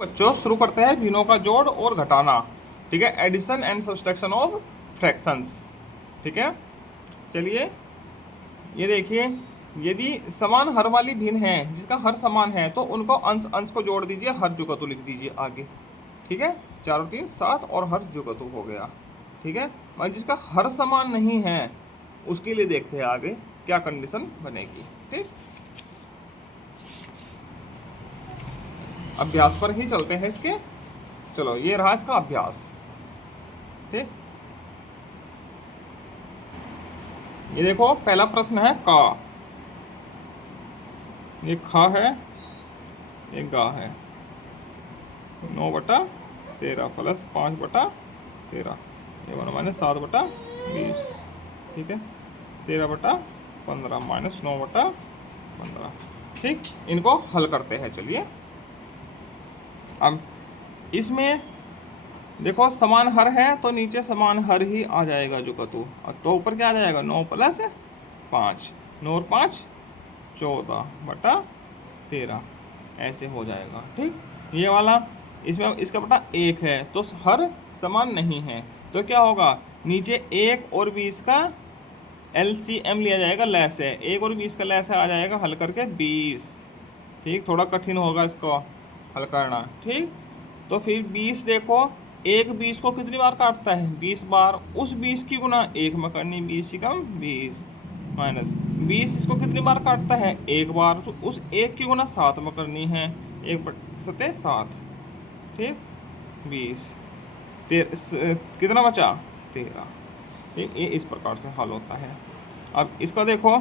बच्चों शुरू करते हैं भिन्नों का जोड़ और घटाना। ठीक है, addition and subtraction of fractions. ठीक है, चलिए ये देखिए, यदि समान हर वाली भिन्न है जिसका हर समान है तो उनको अंश अंश को जोड़ दीजिए, हर जुगतु लिख दीजिए आगे। ठीक है, 4 और 3 7 और हर जुगतु हो गया। ठीक है, और जिसका हर समान नहीं है उसके लिए देखते हैं आगे क्या कंडीशन बनेगी। ठीक, अभ्यास पर ही चलते हैं इसके। चलो ये रहा इसका अभ्यास। ठीक, ये देखो पहला प्रश्न है का, ये खा है, ये गा है। 9/13 प्लस 5/13, ये 1 - 7/20। ठीक है, 13/15 माइनस 9/15। ठीक, इनको हल करते हैं। चलिए अब इसमें देखो समान हर है तो नीचे समान हर ही आ जाएगा जुगतु, तो ऊपर क्या आ जाएगा 9 + 5, 9 और 5 14/13 ऐसे हो जाएगा। ठीक, ये वाला इसमें इसका बटा 1 है तो हर समान नहीं है तो क्या होगा, नीचे 1 और 20 का LCM लिया जाएगा, लेस है 1 और 20 का लेस आ जाएगा, हल करके 20। ठीक, थोड़ा कठिन होगा इसको हल करना। ठीक, तो फिर 20 देखो, एक 20 को कितनी बार काटता है 20 बार, उस 20 की गुना 1 में करनी, 20 ही कम 20 माइनस 20 इसको कितनी बार काटता है 1 बार, तो उस 1 की गुना 7 में करनी है, 1/7 7। ठीक, 20 कितना बचा 13। ठीक, ये इस प्रकार से हल होता है। अब इसका देखो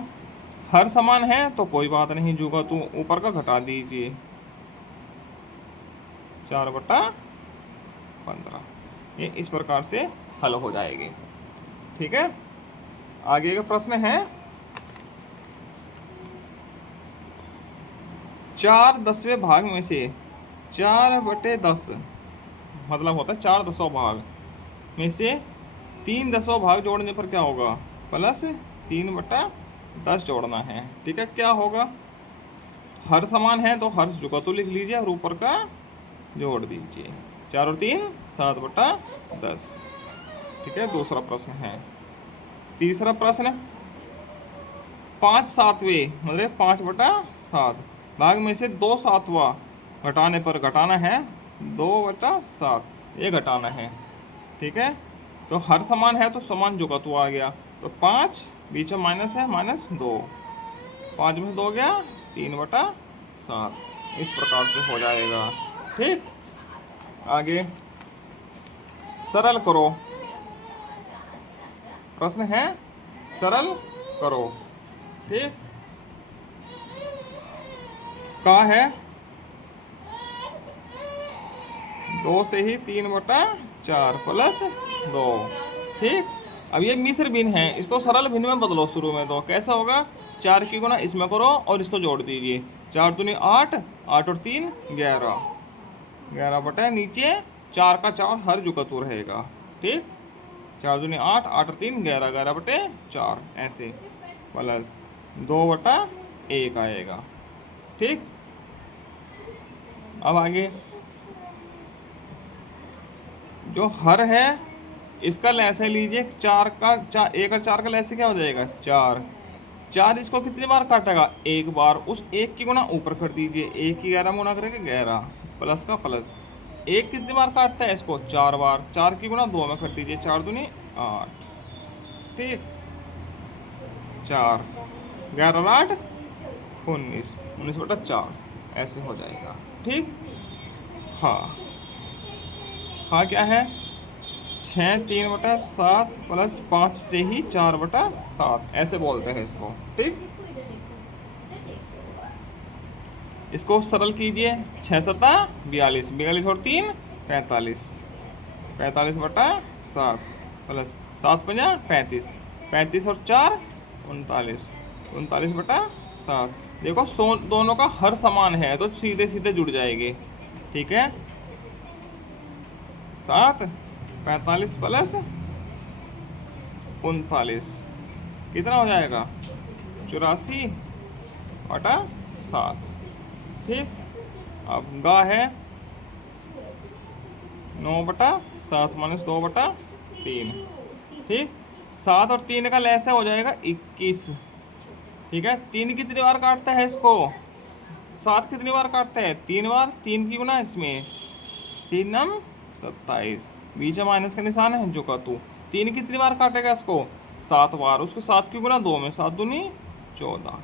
हर समान है तो कोई बात नहीं, जुगा तो ऊपर का घटा दीजिए, 4/15, ये इस प्रकार से हल हो जाएगी। ठीक है, आगे का प्रश्न है 4 10वें भाग में से 4/10 मतलब होता है 4 10वां भाग में से 3 10वां भाग जोड़ने पर क्या होगा, प्लस 3/10 जोड़ना है। ठीक है, क्या होगा, हर समान है तो हर जुगतु लिख लीजिए और ऊपर का जोड़ दीजिए, 4 और 3 7/10। ठीक है, दूसरा प्रश्न है। तीसरा प्रश्न 5 7वें मतलब 5/7 भाग में से 2 7वां घटाने पर घटाना है 2/7, ये घटाना है। ठीक है, तो हर समान है तो समान जुगतु आ गया, तो 5 बीच में माइनस है, -2, 5 में 2 गया 3/7, इस प्रकार से हो जाएगा। ठीक, आगे सरल करो, प्रश्न है सरल करो। ठीक, का है 2 से ही 3/4 प्लस 2। ठीक, अब ये मिश्र भिन्न है, इसको सरल भिन्न में बदलो शुरू में, तो कैसा होगा, 4 की गुना इसमें करो और इसको जोड़ दीजिए, 4 दूनी 8, 8 और 3 11, 11 बटा नीचे 4 का 4 हर जुगतु रहेगा। ठीक, 4 दूनी 8, 8 और 3 11, 11/4 ऐसे, प्लस 2/1 आएगा। ठीक, अब आगे जो हर है इसका लैसे लीजिए, 4 का 1 और 4 का लैसे क्या हो जाएगा 4, 4 इसको कितनी बार काटेगा 1 बार, उस 1 की गुना ऊपर कर दीजिए, 1 की 11 गुना करके 11, प्लस का प्लस, 1 कितनी बार काटता है इसको 4 बार, 4 की गुना 2 में कर दीजिए, 4 दूनी 8। ठीक, 4 11 और 8 19, 19/4 ऐसे हो जाएगा। ठीक, हाँ हाँ क्या है 6 3/7 प्लस 5 से ही 4/7 ऐसे बोलते हैं इसको। ठीक, इसको सरल कीजिए, 6 7 42, 42 और 3 45, 45/7 प्लस 7 5 35, 35 और 4 39, 39/7। देखो दोनों का हर समान है तो सीधे सीधे जुड़ जाएंगे। ठीक है, 7 45 प्लस 39 कितना हो जाएगा 84/7। ठीक, अब गा है 9/7 माइनस 2/3। ठीक, 7 और 3 का लैसा हो जाएगा 21। ठीक है, 3 कितनी बार काटता है इसको? 7 कितनी बार काटता है? 3 बार। 3 की गुना इसमें 3 नम 27, बीच में माइनस का निशान है जो का तू। 3 कितनी बार काटेगा इसको? 7 बार। उसको 7 की गुना 2 में 7 दूनी 14,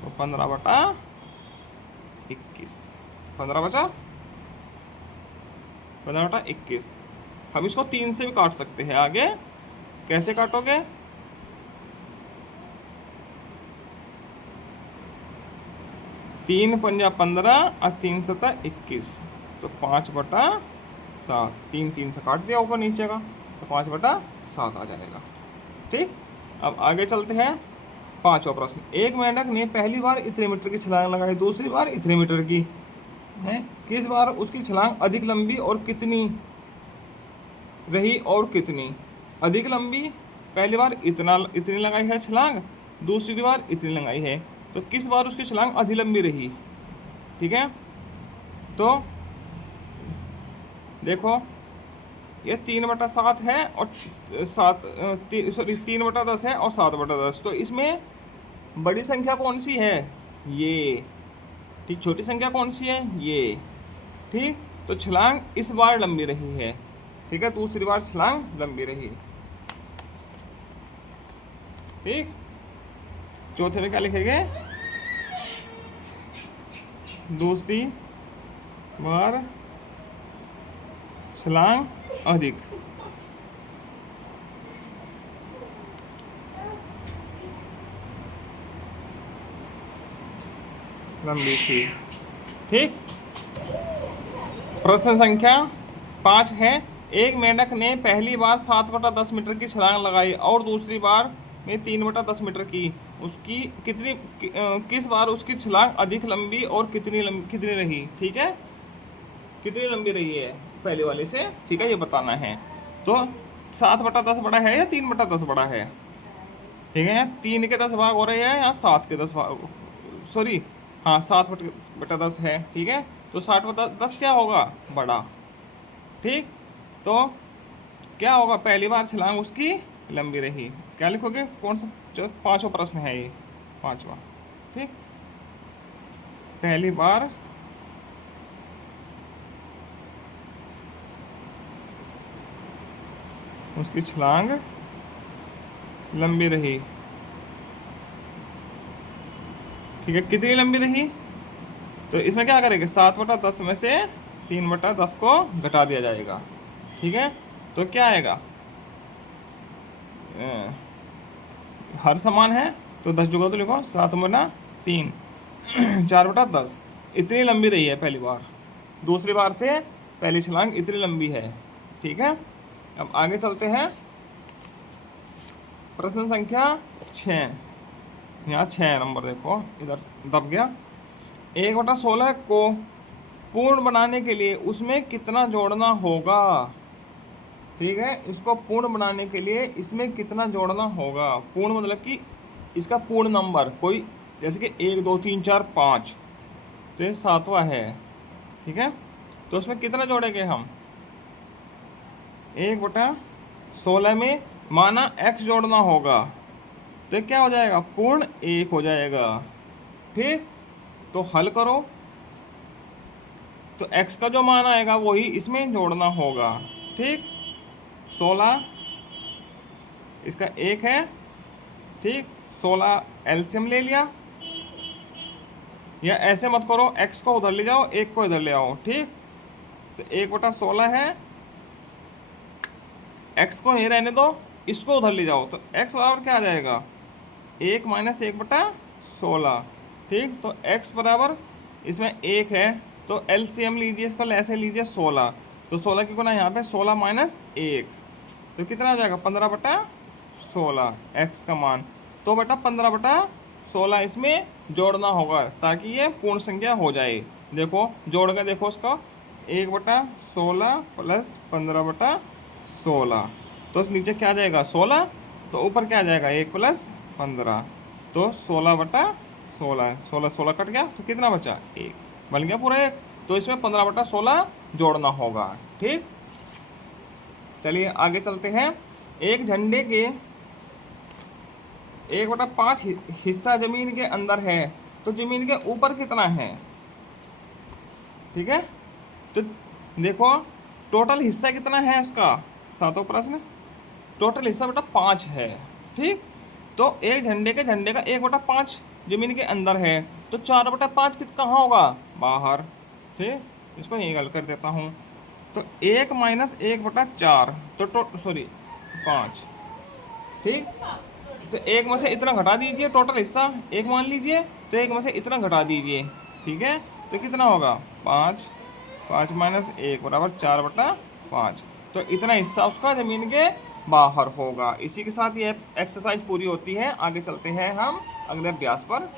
तो 15/21। 15/21। हम इसको 3 से भी काट सकते हैं। आगे कैसे काटोगे? 3 पंजा 15 और 3 सता 21, तो 5/7। 3 3 से काट दिया ऊपर नीचे का, तो 5/7 आ जाएगा। ठीक, अब आगे चलते हैं। 5वां प्रश्न। एक मेंढक ने पहली बार इतने मीटर की छलांग लगाई, दूसरी बार इतने मीटर की है। किस बार उसकी छलांग अधिक लंबी और कितनी रही? और कितनी अधिक लंबी? पहली बार इतनी लगाई है छलांग, दूसरी बार इतनी लगाई है, तो किस बार उसकी छलांग अधिक लंबी रही? ठीक है, तो देखो ये 3/7 है और 3/10 है और 7/10। तो इसमें बड़ी संख्या कौन सी है? ये। ठीक, छोटी संख्या कौन सी है? ये। ठीक, तो छलांग इस बार लंबी रही है। ठीक है, दूसरी बार छलांग लंबी रही। ठीक, चौथे में क्या लिखेंगे? दूसरी बार छलांग अधिक। लंबी थी। ठीक, प्रश्न संख्या 5 है। एक मेंढक ने पहली बार 7/10 मीटर की छलांग लगाई और दूसरी बार में 3/10 मीटर की। उसकी किस बार उसकी छलांग अधिक लंबी और कितनी रही? ठीक है, कितनी लंबी रही है पहले वाले से? ठीक है, ये बताना है। तो 7/10 बड़ा है या 3/10 बड़ा है? ठीक है, 3 के 10 भाग हो रहे हैं या 7 के 10 भाग? सॉरी, हाँ, 7/10 है। ठीक है, तो 7/10 क्या होगा? बड़ा। ठीक, तो क्या होगा? पहली बार छलांग उसकी लंबी रही। क्या लिखोगे? कौन सा? 5वां प्रश्न है ये, 5वां। ठीक, पहली बार उसकी छलांग लंबी रही। ठीक है, कितनी लंबी रही? तो इसमें क्या करेंगे? 7/10 में से 3/10 को घटा दिया जाएगा। ठीक है, तो क्या आएगा? हर समान है तो 10 जुगा तो लिखो 7/3। 4/10 इतनी लंबी रही है पहली बार, दूसरी बार से पहली छलांग इतनी लंबी है। ठीक है, अब आगे चलते हैं। प्रश्न संख्या 6। यहाँ 6 नंबर देखो, इधर दब गया। 1/16 को पूर्ण बनाने के लिए उसमें कितना जोड़ना होगा? ठीक है, इसको पूर्ण बनाने के लिए इसमें कितना जोड़ना होगा? पूर्ण मतलब कि इसका पूर्ण नंबर कोई, जैसे कि 1 2 3 4 5, तो ये 7वां है। ठीक है, तो उसमें कितना जोड़ेंगे हम? 1/16 में माना x जोड़ना होगा, तो क्या हो जाएगा? पूर्ण 1 हो जाएगा। ठीक, तो हल करो, तो x का जो मान आएगा वही इसमें जोड़ना होगा। ठीक, 16 इसका 1 है। ठीक, 16 एलसीएम ले लिया, या ऐसे मत करो, x को उधर ले जाओ, 1 को इधर ले आओ। ठीक, तो 1/16 है, x को नहीं रहने दो, इसको उधर ले जाओ, तो x बराबर क्या आ जाएगा? 1 - 1/16। ठीक, तो x बराबर इसमें 1 है, तो एलसीएम लीजिए, इसको ऐसे लीजिए 16, तो 16 की गुना यहाँ पे 16 - 1, तो कितना हो जाएगा? 15/16 x का मान। तो बेटा 15/16 इसमें जोड़ना होगा ताकि ये पूर्ण संख्या हो जाए। देखो जोड़ के देखो उसका, 1/16 प्लस 15/16, तो नीचे क्या आ जाएगा? 16, तो ऊपर क्या आ जाएगा? 1 + 15, तो 16/16। 16 कट गया, तो कितना बचा? 1 बन गया पूरा 1। तो इसमें 15/16 जोड़ना होगा। ठीक, चलिए आगे चलते हैं। एक झंडे के 1/5 हिस्सा जमीन के अंदर है, तो जमीन के ऊपर कितना है? ठीक है, तो देखो टोटल हिस्सा कितना है उसका, सातों प्रश्न, टोटल हिस्सा बेटा 5 है। ठीक, तो एक झंडे का 1/5 जमीन के अंदर है, तो 4/5 कहाँ होगा? बाहर। ठीक, इसको यही हल कर देता हूँ। तो 1 - 1/4 तो सॉरी 5। ठीक, तो एक में से इतना घटा दीजिए, टोटल हिस्सा एक मान लीजिए, तो एक में से इतना घटा दीजिए। ठीक है, तो कितना होगा? 5। 5 - 1 = 4/5। तो इतना हिस्सा उसका ज़मीन के बाहर होगा। इसी के साथ ये एक्सरसाइज पूरी होती है। आगे चलते हैं हम अगले अभ्यास पर।